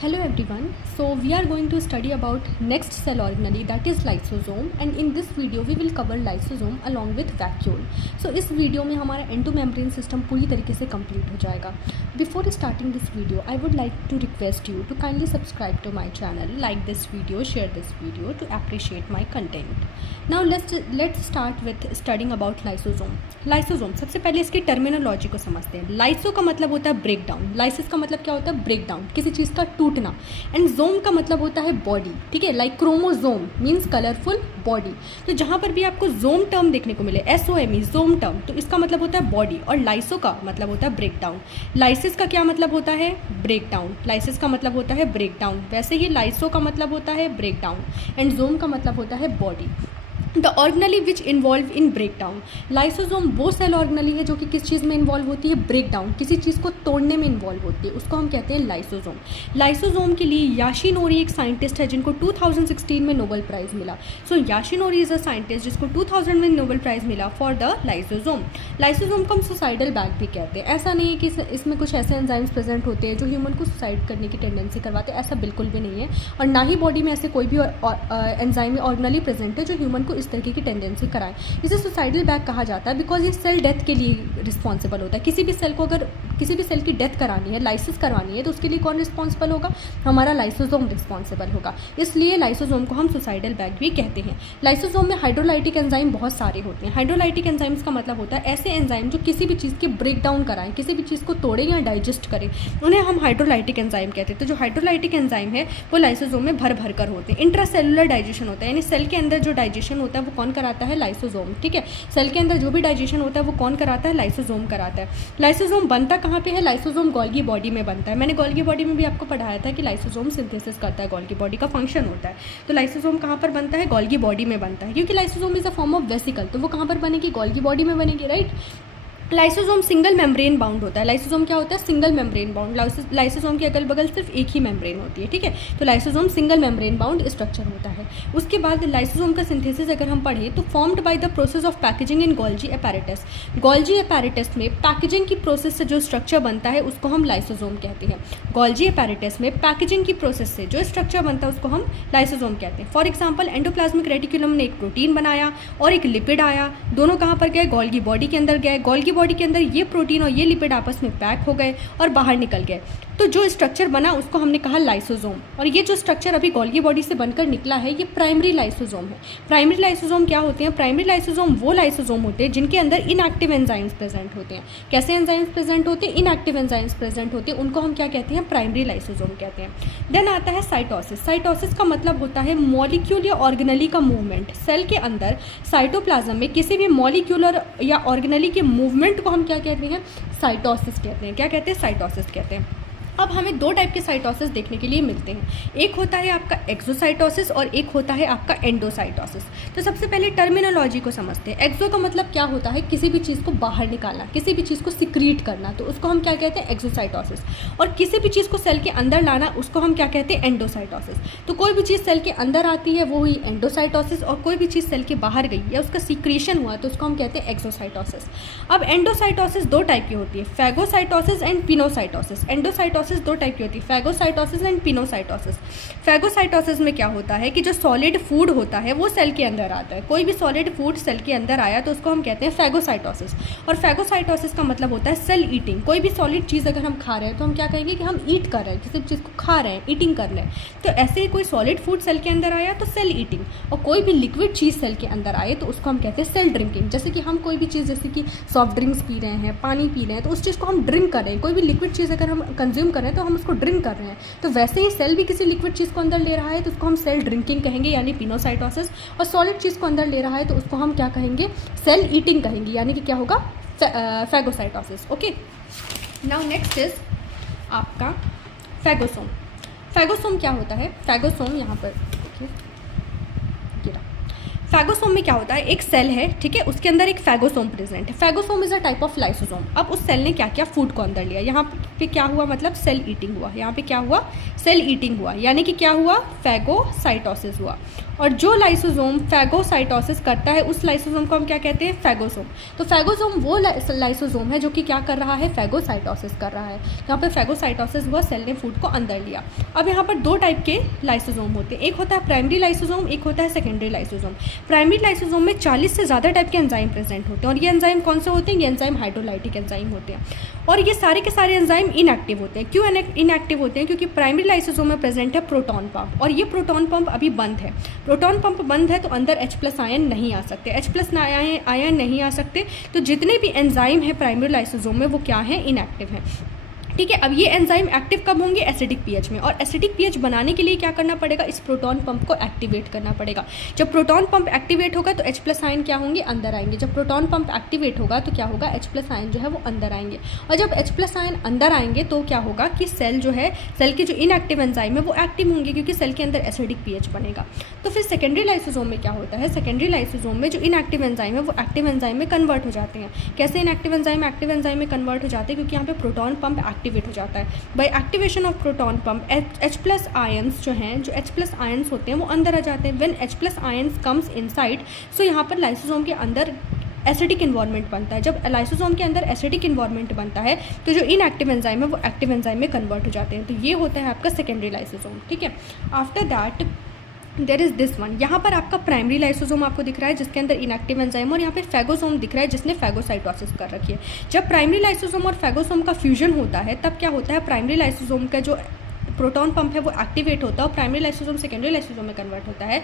Hello everyone. So we are going to study about next cell organelle, that is lysosome, and in this video we will cover lysosome along with vacuole. So इस video में हमारा endomembrane system पूरी तरीके से complete हो जाएगा. Before starting this video, I would like to request you to kindly subscribe to my channel, like this video, share this video to appreciate my content. Now let's start with studying about lysosome. Lysosome सबसे पहले इसकी terminology को समझते हैं. Lyso का मतलब होता है ब्रेक डाउन. लाइसिस का मतलब क्या होता है? ब्रेक डाउन, किसी चीज़ का टूटना. एंड जोम का मतलब होता है बॉडी. ठीक है, like chromosome means colourful body. तो जहाँ पर भी आपको जोम टर्म देखने को मिले, SOME जोम टर्म, तो इसका मतलब होता है बॉडी. और लाइसो का मतलब होता है ब्रेक डाउन. लाइसिस का क्या मतलब होता है? Break down. लाइसिस का मतलब होता है ब्रेक डाउन. वैसे ही लाइसो का मतलब होता है ब्रेक डाउन एंड जोम का मतलब होता है body. The organelle which involve in break down. Lysosome वो सेल ऑर्गनली है जो कि किस चीज़ में इन्वॉल्व होती है? ब्रेक डाउन, किसी चीज़ को तोड़ने में इन्वॉल्व होती है, उसको हम कहते हैं लाइसोसोम. लाइसोसोम के लिए याशिनोरी एक साइंटिस्ट है जिनको 2016 में नोबेल प्राइज़ मिला. सो याशिनोरी इज़ अ साइंटिस्ट जिसको 2000 में नोबेल प्राइज़ मिला फॉर द लाइसोसोम. लाइसोसोम को हम सुसाइडल बैग भी कहते हैं. ऐसा नहीं है कि इसमें कुछ ऐसे एंजाइम्स प्रेजेंट होते हैं जो ह्यूमन को सुसाइड करने की टेंडेंसी करवाते हैं, ऐसा बिल्कुल भी नहीं है. और ना ही बॉडी में ऐसे कोई भी एंजाइम ऑर्गनली प्रेजेंट है जो ह्यूमन को इस तरीके की टेंडेंसी कराएं. इसे सुसाइडल बैग कहा जाता है बिकॉज ये सेल डेथ के लिए रिस्पॉन्सिबल होता है. किसी भी सेल को अगर किसी भी सेल की डेथ करानी है, लाइसिस करवानी है, तो उसके लिए कौन रिस्पॉन्सिबल होगा? हमारा लाइसोसोम रिस्पॉन्सिबल होगा. इसलिए लाइसोसोम को हम सुसाइडल बैग भी कहते हैं. लाइसोसोम में हाइड्रोलाइटिक एंजाइम बहुत सारे होते हैं. हाइड्रोलाइटिक एंजाइम्स का मतलब होता है ऐसे एंजाइम जो किसी भी चीज़ के ब्रेक डाउन कराएं, किसी भी चीज़ को तोड़ें या डाइजेस्ट करें, उन्हें हम हाइड्रोलाइटिक एंजाइम कहते हैं. तो जो हाइड्रोलाइटिक एंजाइम है वो लाइसोसोम में भर भर कर होते हैं. इंट्रासेलुलर डाइजेशन होता है, यानी सेल के अंदर जो डाइजेशन होता है वो कौन कराता है? लाइसोसोम. ठीक है, सेल के अंदर जो भी डाइजेशन होता है वो कौन कराता है? लाइसोसोम कराता है. लाइसोसोम बनता कहाँ पे है? लाइसोसोम गोल्गी बॉडी में बनता है. मैंने गोल्गी बॉडी में भी आपको पढ़ाया था कि लाइसोसोम सिंथेसिस करता है, गोल्गी बॉडी का फंक्शन होता है. तो लाइसोसोम कहाँ पर बनता है? गोल्गी बॉडी में बनता है, क्योंकि lysosome is a form of vesicle. तो वो कहाँ पर बनेगी? गोल्गी बॉडी में बनेगी, right. Lysosome single membrane bound होता है. लाइसोसोम क्या होता है? Single membrane bound. लाइसोसोम के अगल बगल सिर्फ एक ही मेम्ब्रेन होती है. ठीक है, तो lysosome single membrane bound structure होता है. उसके बाद लाइसोसोम का सिंथेसिस अगर हम पढ़ें तो formed by the process of packaging in Golgi apparatus. Golgi apparatus में पैकेजिंग की प्रोसेस से जो स्ट्रक्चर बनता है उसको हम लाइसोसोम कहते हैं. गोल्जी एपैरेटस में पैकेजिंग की प्रोसेस से जो स्ट्रक्चर बनता है उसको हम लाइसोसोम कहते हैं. फॉर एग्जाम्पल एंडोप्लाज्मिक रेटिकुलम ने एक प्रोटीन बनाया और एक लिपिड आया. दोनों कहाँ पर गए? गोल्गी बॉडी के अंदर गए. गोल्गी बॉडी के अंदर ये प्रोटीन और ये लिपिड आपस में पैक हो गए और बाहर निकल गए. तो जो स्ट्रक्चर बना उसको हमने कहा लाइसोसोम. और ये जो स्ट्रक्चर अभी गोल्गी बॉडी से बनकर निकला है ये प्राइमरी लाइसोसोम है. प्राइमरी लाइसोसोम क्या होते हैं? प्राइमरी लाइसोसोम वो लाइसोसोम होते हैं जिनके अंदर इनएक्टिव एंजाइम्स प्रेजेंट होते हैं. कैसे एंजाइम्स प्रेजेंट होते हैं? इनएक्टिव एंजाइम्स प्रेजेंट होते हैं, उनको हम क्या कहते हैं? प्राइमरी लाइसोसोम कहते हैं. देन आता है साइटोसिस. साइटोसिस का मतलब होता है मॉलिक्यूल या ऑर्गेनली का मूवमेंट. सेल के अंदर साइटोप्लाज्म में किसी भी मॉलिक्यूलर या ऑर्गेनली के मूवमेंट को हम क्या कहते हैं? साइटोसिस कहते हैं. क्या कहते हैं? साइटोसिस कहते हैं. अब हमें दो टाइप के साइटोसिस देखने के लिए मिलते हैं. एक होता है आपका एक्सोसाइटोसिस और एक होता है आपका एंडोसाइटोसिस. तो सबसे पहले टर्मिनोलॉजी को समझते हैं. एक्सो का मतलब क्या होता है? किसी भी चीज़ को बाहर निकालना, किसी भी चीज़ को सिक्रीट करना, तो उसको हम क्या कहते हैं? एक्सोसाइटोसिस. और किसी भी चीज़ को सेल के अंदर लाना उसको हम क्या कहते हैं? एंडोसाइटोसिस. तो कोई भी चीज़ सेल के अंदर आती है वो हुई एंडोसाइटोसिस, और कोई भी चीज़ सेल के बाहर गई या उसका सिक्रीशन हुआ तो उसको हम कहते हैं एक्सोसाइटोसिस. अब एंडोसाइटोसिस दो टाइप की होती है, फैगोसाइटोसिस एंड पिनोसाइटोसिस. एंडोसाइटोसिस दो टाइप की होती है, फैगोसाइटोसिस एंड पिनोसाइटोसिस. फैगोसाइटोसिस में क्या होता है कि जो सॉलिड फूड होता है वो सेल के अंदर आता है. कोई भी सॉलिड फूड सेल के अंदर आया तो उसको हम कहते हैं फैगोसाइटोसिस. और फैगोसाइटोसिस का मतलब होता है सेल ईटिंग. कोई भी सॉलिड चीज़ अगर हम खा रहे हैं तो हम क्या कहेंगे कि हम ईट कर रहे हैं, किसी चीज़ को खा रहे हैं, ईटिंग कर रहे हैं. तो ऐसे ही कोई सॉलिड फूड सेल के अंदर आया तो सेल ईटिंग. और कोई भी लिक्विड चीज़ सेल के अंदर आए तो उसको हम कहते हैं सेल ड्रिंकिंग. जैसे कि हम कोई भी चीज़, जैसे कि सॉफ्ट ड्रिंक्स पी रहे हैं, पानी पी रहे हैं, तो उस चीज़ को हम ड्रिंक कर रहे हैं. कोई भी लिक्विड चीज़ अगर हम कंज्यूम कर रहे हैं तो हम उसको ड्रिंक कर रहे हैं. तो वैसे ही सेल भी किसी लिक्विड चीज़ को अंदर ले रहा है तो उसको हम सेल ड्रिंकिंग कहेंगे, यानी पिनोसाइटोसिस. और सॉलिड चीज़ को अंदर ले रहा है तो उसको हम क्या कहेंगे? सेल ईटिंग कहेंगे, यानी कि क्या होगा? Phagocytosis. Okay, now next is आपका फैगोसोम. फैगोसोम क्या होता है? फैगोसोम यहाँ पर देखिए, फैगोसोम में क्या होता है? एक सेल है, ठीक है, उसके अंदर एक फैगोसोम प्रेजेंट है. Phagosome is a type of lysosome. अब उस सेल ने क्या किया? फूड को अंदर लिया. यहाँ पे क्या हुआ? मतलब सेल ईटिंग हुआ. यहाँ पे क्या हुआ? सेल ईटिंग हुआ, यानी कि क्या हुआ? फैगोसाइटोसिस हुआ. और जो लाइसोसोम फैगोसाइटोसिस करता है उस लाइसोसोम को हम क्या कहते हैं, फैगोसोम। तो फैगोसोम वो लाइसोसोम है जो कि क्या कर रहा है, फैगोसाइटोसिस कर रहा है। यहाँ पे फैगोसाइटोसिस हुआ, सेल ने फूड को अंदर लिया। अब यहाँ पर दो टाइप के लाइसोसोम होते हैं, एक होता है प्राइमरी लाइसोसोम, एक होता है सेकेंडरी लाइसोसोम। प्राइमरी लाइसोसोम में 40 से ज़्यादा टाइप के एंजाइम प्रेजेंट होते हैं, और ये एंजाइम कौन से होते हैं, ये एंजाइम हाइड्रोलाइटिक एंजाइम होते हैं, और ये सारे के सारे एंजाइम इनएक्टिव होते हैं। क्यों इनएक्टिव होते हैं, क्योंकि प्राइमरी लाइसोसोम में प्रेजेंट है प्रोटॉन पंप, और ये प्रोटॉन पंप अभी बंद है। प्रोटॉन पंप बंद है तो अंदर H+ आयन नहीं आ सकते, H+ आयन नहीं आ सकते, तो जितने भी एंजाइम है प्राइमरी लाइसोसोम में वो क्या है, इनएक्टिव है। ठीक है, अब ये एंजाइम एक्टिव कब होंगे, एसिडिक पीएच में, और एसिडिक पीएच बनाने के लिए क्या करना पड़ेगा, इस प्रोटॉन पंप को एक्टिवेट करना पड़ेगा। जब प्रोटॉन पंप एक्टिवेट होगा तो H+ आयन क्या होंगे, अंदर आएंगे। जब प्रोटॉन पंप एक्टिवेट होगा तो क्या होगा, H+ आयन जो है वो अंदर आएंगे, और जब H+ आयन अंदर आएंगे तो क्या होगा कि सेल जो है, सेल के जो इनएक्टिव एंजाइम है वो एक्टिव होंगे, क्योंकि सेल के अंदर एसिडिक पीएच बनेगा। तो फिर सेकेंडरी लाइसोसोम में क्या होता है, सेकेंडरी लाइसोसोम में जो इनएक्टिव एंजाइम है वो एक्टिव एंजाइम में कन्वर्ट हो जाते हैं। कैसे इनएक्टिव एंजाइम एक्टिव एंजाइम में कन्वर्ट हो जाते हैं, क्योंकि यहाँ पे प्रोटॉन पंप एक्टिवेट हो जाता है। By activation of proton pump H+ ions जो हैं, जो H+ आयंस होते हैं वो अंदर आ जाते हैं। When H+ ions comes inside, so यहाँ पर लाइसोसोम के अंदर एसिडिक इन्वायरमेंट बनता है। जब लाइसोसोम के अंदर एसिडिक इन्वायरमेंट बनता है तो जो इनएक्टिव एंजाइम है वो एक्टिव एंजाइम में कन्वर्ट हो जाते हैं। तो ये होता है आपका सेकेंडरी लाइसोसोम। ठीक है, after that there is this one, यहाँ पर आपका प्राइमरी लाइसोसोम आपको दिख रहा है जिसके अंदर इनएक्टिव एंजाइम, और यहाँ पे फैगोसोम दिख रहा है जिसने फैगोसाइटोसिस कर रखी है। जब प्राइमरी लाइसोसोम और फैगोसोम का फ्यूजन होता है तब क्या होता है, प्राइमरी लाइसोसोम का जो प्रोटॉन पंप है वो एक्टिवेट होता है और प्राइमरी लाइसोसोम सेकेंडरी लाइसोसोम में कन्वर्ट होता है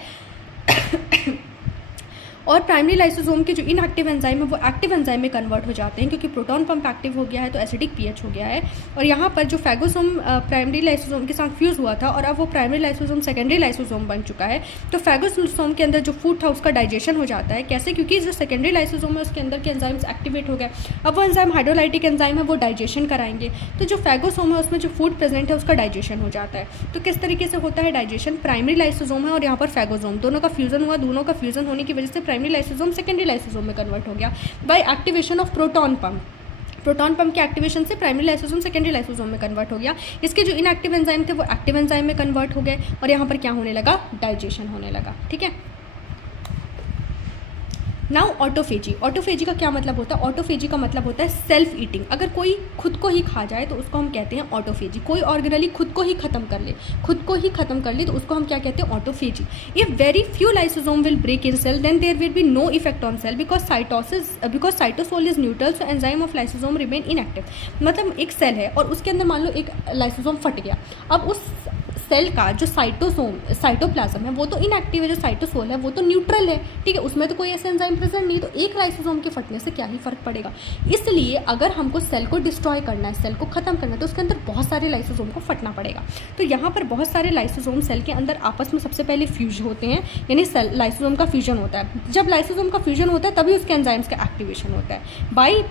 और प्राइमरी लाइसोसोम के जो इनएक्टिव एंजाइम है वो एक्टिव एंजाइम में कन्वर्ट हो जाते हैं, क्योंकि प्रोटॉन पंप एक्टिव हो गया है तो एसिडिक पीएच हो गया है। और यहाँ पर जो फैगोसोम प्राइमरी लाइसोसोम के साथ फ्यूज़ हुआ था और अब वो प्राइमरी लाइसोसोम सेकेंडरी लाइसोसोम बन चुका है, तो फैगोसोम के अंदर जो फूड था उसका डाइजेशन हो जाता है। कैसे, क्योंकि जो सेकेंडरी लाइसोसोम है उसके अंदर के एंजाइम्स एक्टिवेट हो गए, अब वो एंजाइम हाइड्रोलाइटिक एंजाइम है वो डाइजेशन कराएंगे, तो जो फैगोसोम है उसमें जो फूड प्रेजेंट है उसका डाइजेशन हो जाता है। तो किस तरीके से होता है डाइजेशन, प्राइमरी लाइसोसोम है और यहाँ पर फैगोसोम, दोनों का फ्यूजन हुआ, दोनों का फ्यूजन होने की वजह से प्राइमरी लाइसोसोम सेकेंडरी लाइसोसोम में कन्वर्ट हो गया by activation of proton pump. Proton pump के एक्टिवेशन से प्राइमरी लाइसोसोम सेकेंडरी लाइसोसोम में कन्वर्ट हो गया। इसके जो इनएक्टिव एंजाइम थे वो एक्टिव एंजाइम में कन्वर्ट हो गए और यहाँ पर क्या होने लगा, डाइजेशन होने लगा। ठीक है, नाउ ऑटोफेजी। ऑटोफेजी का क्या मतलब होता है, ऑटोफेजी का मतलब होता है सेल्फ ईटिंग। अगर कोई खुद को ही खा जाए तो उसको हम कहते हैं ऑटोफेजी। कोई ऑर्गेनली खुद को ही खत्म कर ले तो उसको हम क्या कहते हैं, autophagy. If very few lysosome will break in cell then there will be no effect on cell because cytosol is neutral, so enzyme of lysosome remain inactive. मतलब एक सेल है और उसके अंदर मान लो एक लाइसोसोम फट गया, अब उस सेल का जो साइटोप्लाज्म है वो तो इनएक्टिव है, जो साइटोसोल है वो तो न्यूट्रल है। ठीक है, उसमें तो कोई ऐसे एंजाइम प्रेजेंट नहीं, तो एक लाइसोसोम के फटने से क्या ही फर्क पड़ेगा। इसलिए अगर हमको सेल को डिस्ट्रॉय करना है, सेल को खत्म करना है, तो उसके अंदर बहुत सारे लाइसोसोम को फटना पड़ेगा। तो यहाँ पर बहुत सारे लाइसोसोम सेल के अंदर आपस में सबसे पहले फ्यूज होते हैं, यानी लाइसोसोम का फ्यूजन होता है। जब लाइसोसोम का फ्यूजन होता है तभी उसके एंजाइम्स का एक्टिवेशन होता है by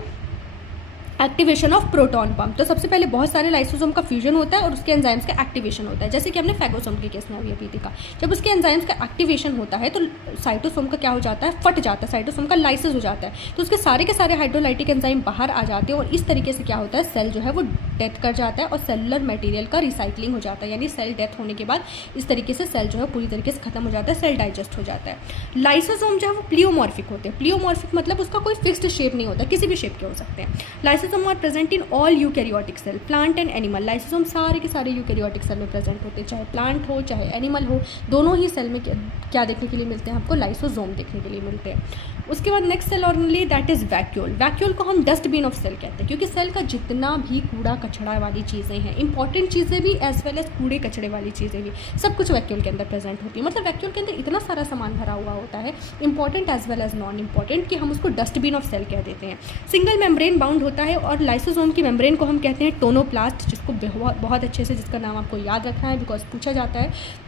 activation of proton pump. तो सबसे पहले बहुत सारे लाइसोसोम का फ्यूजन होता है और उसके एंजाइम्स का एक्टिवेशन होता है, जैसे कि हमने फैगोसोम के केस में अभी देखा। जब उसके एंजाइम्स का एक्टिवेशन होता है तो साइटोसोम का क्या हो जाता है, फट जाता है, साइटोसोम का लाइसिस हो जाता है, तो उसके सारे के सारे हाइड्रोलाइटिक एंजाइम बाहर आ जाते हैं और इस तरीके से क्या होता है, सेल जो है वो डेथ कर जाता है और सेलुलर मटेरियल का रिसाइकलिंग हो जाता है। यानी सेल डेथ होने के बाद इस तरीके से सेल जो है पूरी तरीके से खत्म हो जाता है, सेल डाइजेस्ट हो जाता है। लाइसोसोम जो है वो प्लियोमॉर्फिक होते हैं। प्लियोमॉर्फिक मतलब उसका कोई फिक्स्ड शेप नहीं होता, किसी भी शेप के हो सकते हैं। Lysosome are present in all eukaryotic cell, plant and animal. Lysosome सारे के सारे यूकैरियोटिक सेल में प्रेजेंट होते हैं, चाहे प्लांट हो चाहे एनिमल हो, दोनों ही सेल में क्या देखने के लिए मिलते हैं, आपको लाइसोसोम देखने के लिए मिलते हैं। उसके बाद next cell organelle that is vacuole. Vacuole को हम डस्टबिन ऑफ सेल कहते हैं, क्योंकि सेल का जितना भी कूड़ा कचड़ा वाली चीज़ें हैं, इंपॉर्टेंट चीज़ें भी एज वेल एज कूड़े कचड़े वाली चीज़ें भी, सब कुछ वैक्यूल के अंदर प्रेजेंट होती है। मतलब वैक्यूल के अंदर इतना सारा सामान भरा हुआ होता है, important as well as non important, कि हम उसको डस्टबिन ऑफ सेल कह देते हैं। सिंगल मेम्ब्रेन बाउंड होता है और लाइसोसोम की मेम्ब्रेन को हम कहते हैं टोनोप्लास्ट, जिसको बहुत अच्छे से जिसका नाम आपको याद रखना है बिकॉज पूछा जाता है।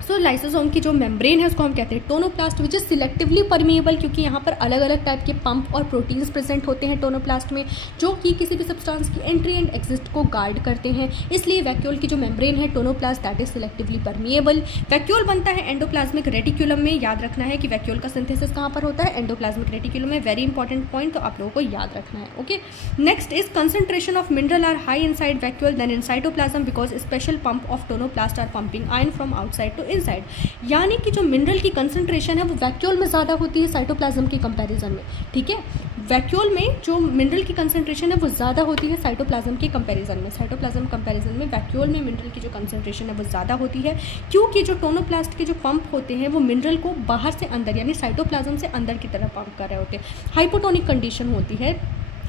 सो लाइसोसोम की जो मेम्ब्रेन है उसको हम कहते हैं tonoplast, which is selectively permeable, क्योंकि यहाँ पर अलग अलग टाइप के पंप और प्रोटीन्स प्रेजेंट होते हैं टोनोप्लास्ट में, जो कि किसी भी सब्सटेंस की एंट्री एंड एग्जिट को गार्ड करते हैं। इसलिए वैक्यूल की जो मेम्ब्रेन है tonoplast that is selectively permeable. Vacuole बनता है एंडोप्लाज्मिक रेटिक्यूलम में। याद रखना है कि वैक्यूल का सिंथेसिस कहाँ पर होता है, एंडोप्लाज्मिक रेटिक्यूलम में। वेरी इंपॉर्टेंट पॉइंट, तो आप लोगों को याद रखना है। Okay, next is concentration of mineral are high inside vacuole than in cytoplasm because special pump of tonoplast are pumping ion from outside to inside, यानी कि जो मिनरल की कंसंट्रेशन है वो वैक्यूल में ज़्यादा होती है साइटोप्लाज्म के कंपैरिजन में, ठीक है। वैक्यूल में जो मिनरल की कंसंट्रेशन है वो ज़्यादा होती है साइटोप्लाज्म के कंपैरिजन में, साइटोप्लाज्म कंपैरिजन में वैक्यूल में मिनरल की जो कंसंट्रेशन है वो ज़्यादा होती है, क्योंकि जो टोनोप्लास्ट के जो पंप होते हैं वो मिनरल को बाहर से अंदर यानी साइटोप्लाज्म से अंदर की तरफ पंप कर रहे होते हैं। हाइपोटोनिक कंडीशन होती है,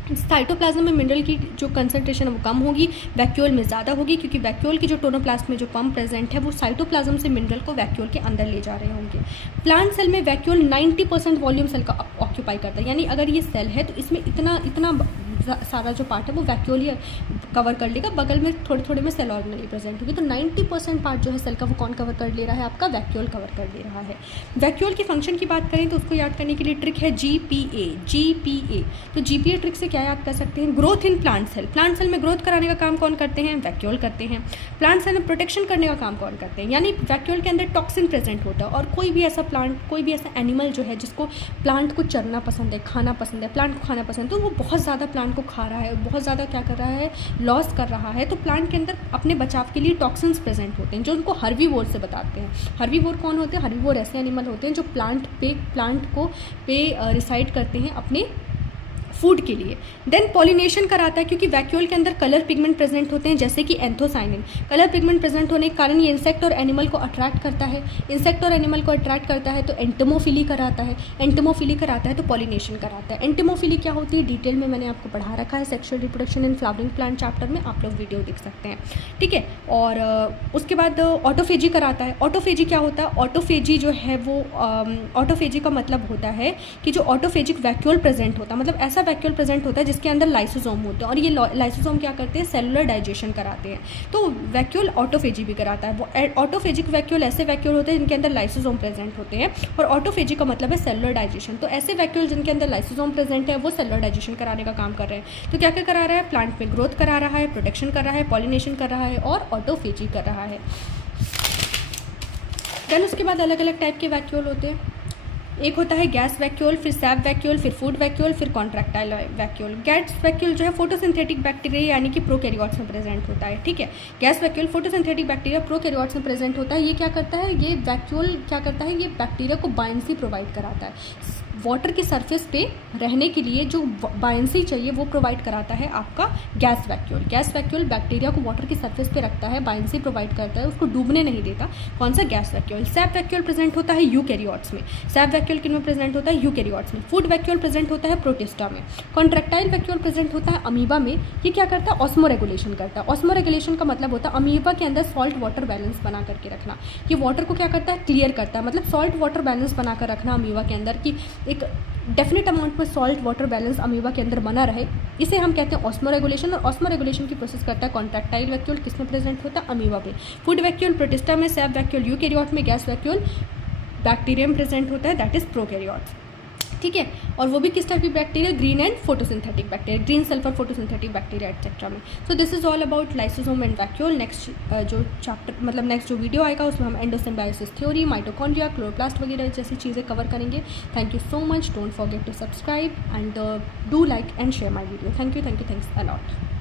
साइटोप्लाज्म में मिनरल की जो कंसंट्रेशन है वो कम होगी, वैक्यूल में ज़्यादा होगी, क्योंकि वैक्यूल की जो टोनोप्लास्ट में जो पंप प्रेजेंट है वो साइटोप्लाज्म से मिनरल को वैक्यूल के अंदर ले जा रहे होंगे। प्लांट सेल में वैक्यूल 90% वॉल्यूम सेल का ऑक्यूपाई करता है, यानी अगर ये सेल है तो इसमें इतना सारा जो पार्ट है वो वैक्यूल ही कवर कर लेगा, बगल में थोड़े थोड़े में सेल ऑर्गेनेली प्रेजेंट होगी। तो 90% पार्ट जो है सेल का वो कौन कवर कर ले रहा है, आपका वैक्यूल कवर कर ले रहा है। वैक्यूल की फंक्शन की बात करें तो उसको याद करने के लिए ट्रिक है GPA। तो GPA ट्रिक से क्या याद कर सकते हैं, growth in plant cell. Plant cell में ग्रोथ कराने का काम कौन करते हैं, वैक्यूल करते हैं। प्लांट सेल में प्रोटेक्शन करने का काम कौन करते हैं, यानी वैक्यूल के अंदर टॉक्सिन प्रेजेंट होता है, और कोई भी ऐसा प्लांट, कोई भी ऐसा एनिमल जो है जिसको प्लांट को चरना पसंद है, खाना पसंद है, प्लांट को खाना पसंद है, तो वो बहुत ज़्यादा प्लांट को खा रहा है, बहुत ज़्यादा क्या कर रहा है, लॉस कर रहा है, तो प्लांट के अंदर अपने बचाव के लिए टॉक्सिन्स प्रेजेंट होते हैं, जो उनको हर्बीवोर से बताते हैं। हर्बीवोर कौन होते हैं, हर्बीवोर ऐसे एनिमल होते हैं जो प्लांट पे रिसाइड करते हैं अपने फूड के लिए। देन पॉलिनेशन कराता है, क्योंकि वैक्यूल के अंदर कलर पिगमेंट प्रेजेंट होते हैं, जैसे कि एंथोसाइनिन। कलर पिगमेंट प्रेजेंट होने के कारण ये इंसेक्ट और एनिमल को अट्रैक्ट करता है, इंसेक्ट और एनिमल को अट्रैक्ट करता है तो एंटमोफिली कराता है, एंटमोफिली कराता है तो पॉलिनेशन कराता है। एंटमोफिली क्या होती है, डिटेल में मैंने आपको पढ़ा रखा है sexual reproduction in flowering plant chapter में, आप लोग वीडियो देख सकते हैं, ठीक है। और उसके बाद ऑटोफेजी कराता है। ऑटोफेजी क्या होता है, ऑटोफेजी जो है वो ऑटोफेजी का मतलब होता है कि जो ऑटोफेजिक वैक्यूल प्रेजेंट होता है, मतलब ऐसा वैक्यूल प्रेजेंट होता है जिसके अंदर लाइसोसोम होते हैं, और ये लाइसोसोम क्या करते हैं, सेलुलर डाइजेशन कराते हैं। तो वैक्यूल ऑटोफेजी भी कराता है। वो ऑटोफेजिक वैक्यूल ऐसे वैक्यूल होते हैं जिनके अंदर लाइसोसोम प्रेजेंट होते हैं, और ऑटोफेजी का मतलब है सेलुलर डाइजेशन। तो ऐसे वैक्यूल जिनके अंदर लाइसोसोम प्रेजेंट है वो सेलुलर डाइजेशन कराने का काम कर रहे हैं। तो क्या क्या करा रहा है, प्लांट में ग्रोथ करा रहा है, प्रोटेक्शन कर रहा है, पॉलिनेशन कर रहा है और ऑटोफेजी कर रहा है। देन उसके बाद अलग अलग टाइप के वैक्यूल होते हैं। एक होता है गैस वैक्यूल, फिर सैप वैक्यूल, फिर फूड वैक्यूल, फिर कॉन्ट्रैक्टाइल वैक्यूल। गैस वैक्यूल जो है फोटोसिंथेटिक बैक्टीरिया यानी कि प्रोकैरियोट्स में प्रेजेंट होता है, ठीक है। Gas vacuole photosynthetic bacteria prokaryotes में प्रेजेंट होता है। ये क्या करता है, ये वैक्यूल क्या करता है, ये बैक्टीरिया को बायंसी प्रोवाइड कराता है। वाटर की सरफेस पे रहने के लिए जो बायंसी चाहिए वो प्रोवाइड कराता है आपका gas vacuole. Gas vacuole bacteria को वाटर की सरफेस पे रखता है, बायंसी प्रोवाइड करता है, उसको डूबने नहीं देता। कौन सा, gas vacuole. SAP vacuole present होता है यूकैरियोट्स में। सैप वैक्यूल किन में प्रेजेंट होता है, यूकैरियोट्स में। फूड वैक्यूल प्रेजेंट होता है प्रोटिस्टा में। कॉन्ट्रैक्टाइल वैक्यूल प्रेजेंट होता है अमीबा में। ये क्या करता है, ऑस्मो रेगुलेशन करता है। ऑस्मो रेगुलेशन का मतलब होता है अमीबा के अंदर सॉल्ट वाटर बैलेंस बना करके रखना। ये वाटर को क्या करता है, क्लियर करता है, मतलब सॉल्ट वाटर बैलेंस बनाकर रखना अमीबा के अंदर, की एक डेफिनेट अमाउंट में सॉल्ट वाटर बैलेंस अमीबा के अंदर बना रहे, इसे हम कहते हैं ऑस्मो रेगुलेशन। और ऑस्मो रेगुलेशन की प्रोसेस करता है कॉन्ट्रैक्टाइल वैक्यूल, किसमें प्रेजेंट होता है, अमीबा में। फूड वैक्यूल प्रोटिस्टा में, सैप वैक्यूल यूकैरियोट में, गैस वैक्यूल बैक्टीरिया में प्रेजेंट होता है, दैट इज प्रोकैरियोट्स, ठीक है। और वो भी किस टाइप की bacteria, green and photosynthetic bacteria, green sulphur photosynthetic bacteria etcetera में। So this is all about lysosome and vacuole. Next जो चैप्टर मतलब नेक्स्ट जो वीडियो आएगा उसमें हम एंडोसिम्बायोसिस थ्योरी, माइटोकॉन्ड्रिया, क्लोरोप्लास्ट वगैरह जैसी चीज़ें कवर करेंगे। Thank you so much, don't forget to subscribe and do like and share my video. Thanks a lot.